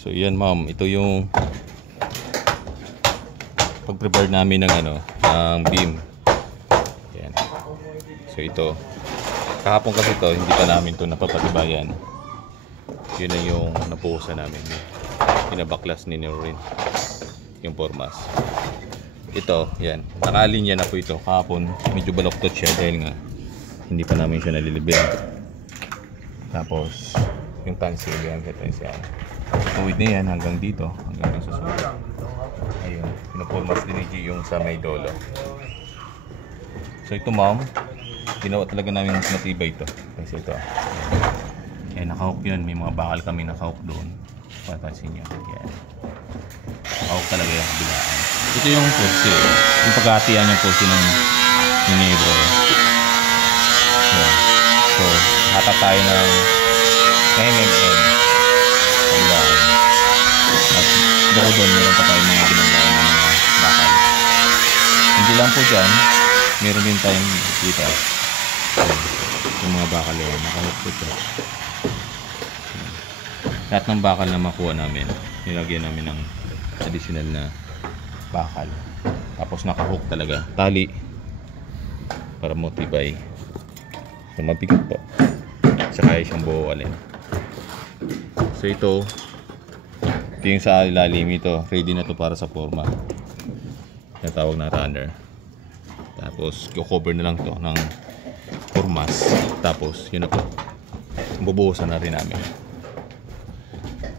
So yan ma'am, ito yung pag-prepare namin ng ng beam. Yan. So ito, kahapon kasi ito, hindi pa namin ito napapatibayan. Yun na yung napuhusan namin. Pinabaklas ni Noreen yung formas. Ito, yan, nakalinya na po ito. Kahapon, medyo baloktot siya dahil nga hindi pa namin siya nalilibin. Tapos yung tansi, yan, yan. Tuwid na yan hanggang dito, hanggang sa susunod. Ayun, pinapormas din ni G yung sa may dolo. So ito ma'am, ginawa talaga namin matibay ito. Kasi ito, yan, nakahook yun. May mga bakal kami nakahook doon. Papansin nyo, yan. Nakahook talaga yung kabilaan. Ito yung pulse, yung pagkatian yung pulse ng negro. Yan. So, hatak tayo ng MMM. At bukod doon, meron pa tayo mga ginagawa ng mga bakal. Hindi lang po dyan, meron din tayong dito. Yung mga bakal yan, nakahook ito. Lahat ng bakal na makuha namin, nilagyan namin ng additional na bakal. Tapos nakahook talaga, tali para matibay. So mabigat po. Sa kaya siyang buwalin. So ito yung sa ilalim ito, ready na to para sa forma. Natawag na runner. Tapos i-cover na lang to ng formas. Tapos yun na po. Bubuhusan na rin namin.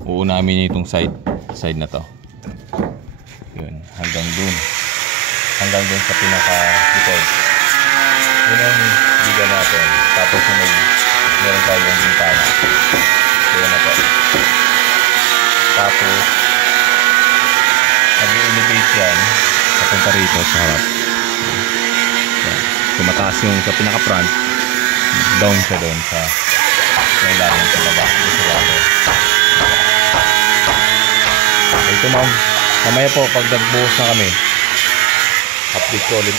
Uunamin itong side na to. Yun, hanggang dun. Hanggang dun sa pinaka likod. Yun ang biga natin. Tapos meron tayong bintana. Yun na po. Tapos nag-elevate yan papunta rito sa harap. So mataas yung sa pinaka front, down siya doon sa ilalim sa baba, sa baba. So ito ma'am, mamaya po pag nagbuhos na kami, update ko ulit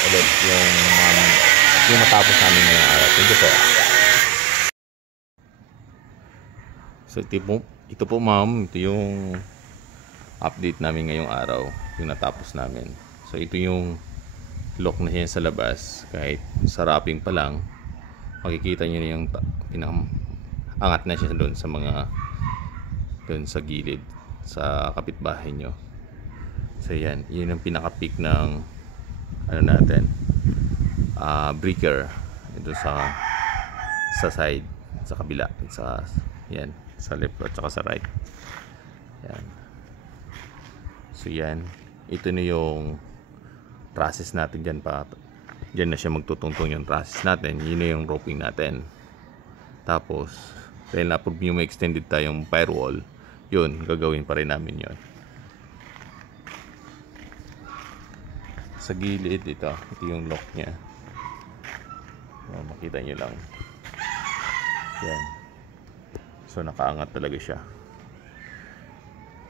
yung matapos namin ngayong araw. Thank you po. So ito po ma'am, ito yung update namin ngayong araw, yung natapos namin. So ito yung lock na siya sa labas. Kahit sa wrapping pa lang, makikita nyo na yung angat na siya doon sa mga doon sa gilid sa kapitbahay nyo. So yan, yun yung pinaka peak ng natin, breaker ito sa side, sa kabila, yan, sa left at saka sa right. Yan. So yan, ito na yung process natin dyan pa. Dyan na siya magtutungtong yung process natin. Yun na yung roping natin. Tapos dahil na-approve yung may extended tayong firewall, yun, gagawin pa rin namin yun. Sa gilid ito yung lock nya. Makita nyo lang. Yan. So nakaangat talaga siya.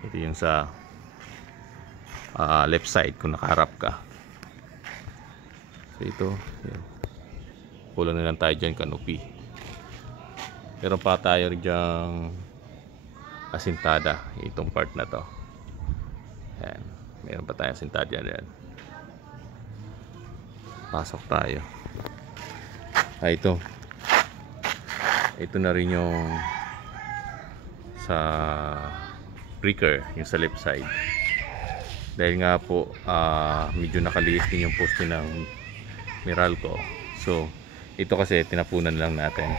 Ito yung sa left side kung nakaharap ka. So ito, yan. Kulang na lang tayo dyan canopy. Meron pa tayo dyang asintada itong part na to. Yan. Meron pa tayo asintada dyan. Pasok tayo. Ito na rin yung sa breaker, yung sa left side. Dahil nga po medyo nakaliis din yung poste ng Meralco. So ito kasi tinapunan lang natin.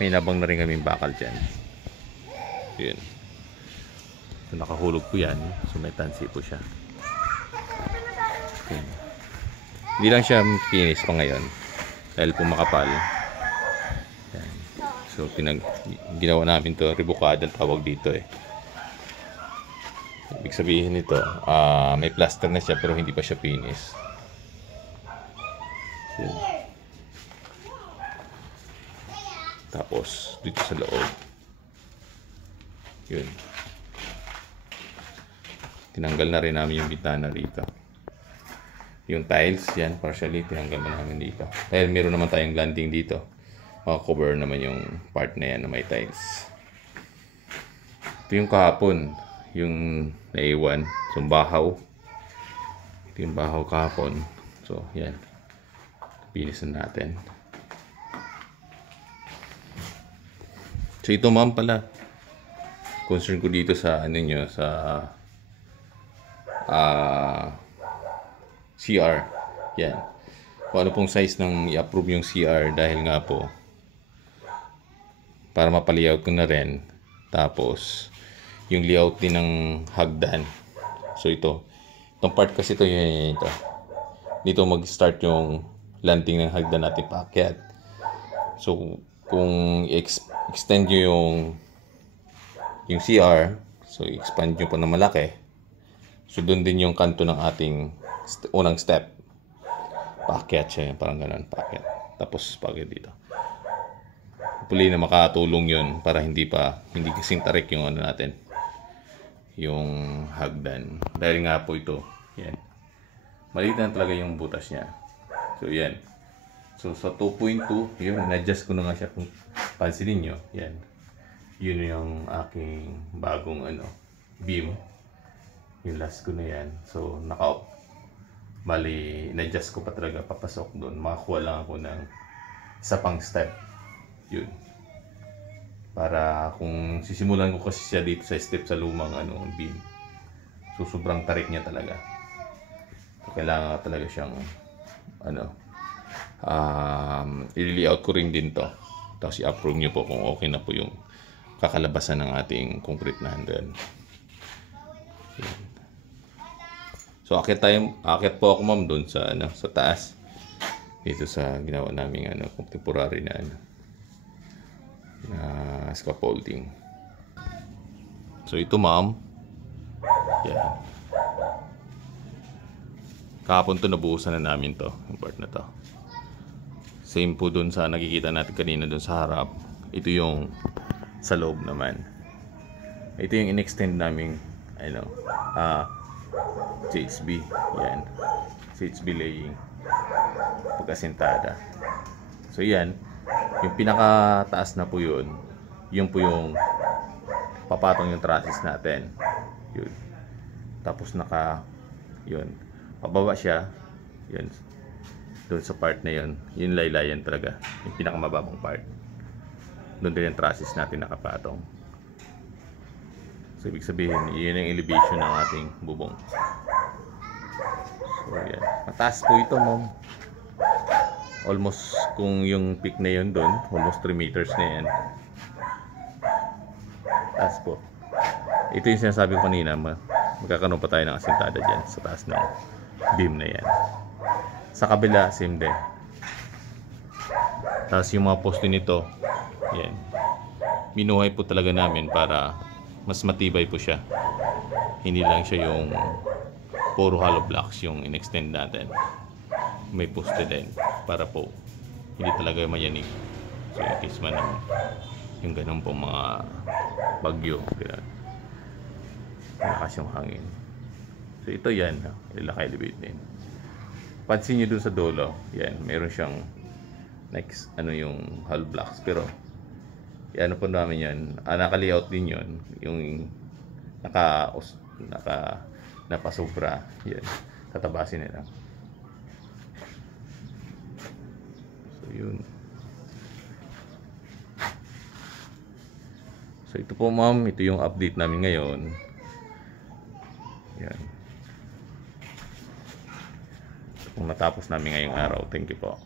May nabang na rin kaming bakal dyan. Yun. So nakahulog po yan. So may tansi po siya. Yun. Hindi lang siya finish pa ngayon dahil po makapal. Yan. So ginawa namin to rebukada tawag dito eh. Ibig sabihin nito, may plaster na siya pero hindi pa siya finish. So, tapos dito sa loob, yun, tinanggal na rin namin yung bintana rito. Yung tiles yan partially tinanggal na namin dito dahil meron naman tayong landing dito. Maka-cover naman yung part na yan na may tiles. Ito yung kahapon, yung naiwan, yung bahaw. Ito yung bahaw kahapon. So, yan. Pinisan natin. So, ito ma'am pala. Concern ko dito sa ano nyo, sa CR. Yan. Kung ano pong size ng i-approve yung CR dahil nga po para mapalayout ko na rin. Tapos yung layout din ng hagdan. So itong part kasi ito. Dito mag-start yung landing ng hagdan natin paakyat. So kung extend nyo yung CR, so expand nyo pa na malaki. So doon din yung kanto ng ating unang step. Paakyat siya, parang ganun, paakyat. Tapos paakyat dito. Hopefully na makatulong yun para hindi kasing tarik yung ano natin, yung hagdan. Dahil nga po ito, yan. Maliit na talaga yung butas niya. So yan. So sa 2.2, yun, na-adjust ko na nga siya kung pansinin nyo. Yan. Yun yung aking bagong beam. Yung last ko na yan. So naka-off. Bali, na-adjust ko pa talaga papasok doon. Makakuha lang ako ng isa pang step. Yun. Para kung sisimulan ko kasi siya dito sa step sa lumang beam. So sobrang tarik niya talaga. So, kailangan talaga siyang i-layout ko rin din to. Tapos i-approve nyo po kung okay na po yung kakalabasan ng ating concrete na hagdan. So akit po ako ma'am doon sa sa taas. Dito sa ginawa naming contemporary na scaffolding. So ito ma'am. Yan. Kahapon to nabuhusan na namin to, yung part na to. Same po doon sa nakikita natin kanina doon sa harap. Ito yung sa loob naman. Ito yung in-extend naming CHB. Yan. CHB laying. Pagkasintada. So yan. Yung pinakataas na po yun. Yun po yung papatong yung trusses natin. Yun. Tapos yun. Pababa siya. Yun. Doon sa part na yun. Yung laylayan talaga. Yung pinakamababang part. Doon din yung trusses natin nakapatong. So ibig sabihin, yun ang elevation ng ating bubong. So yan. Mataas po ito ma'am. Almost kung yung peak na yun doon, almost 3 meters na yan. Taas po. Ito yung sinasabi ko kanina, magkakaroon pa tayo ng asintada dyan sa taas ng beam na yan. Sa kabila, same din. Tapos yung mga poste nito, yan. Minuhay po talaga namin para mas matibay po siya. Hindi lang siya yung puro hollow blocks yung in-extend natin. May poste din para po hindi talaga mayanig. So in case man yung ganun po mga bagyo, malakas yung hangin. So ito yan, ilaka-elevate din. Pansin nyo dun sa dulo, yan, meron siyang next, yung hollow blocks. Pero po namin yan, naka-layout din yun, yung napasobra, yan, tatabasin nila. So yun. So ito po ma'am, ito yung update namin ngayon. Yan. Kung natapos namin ngayong araw, thank you po.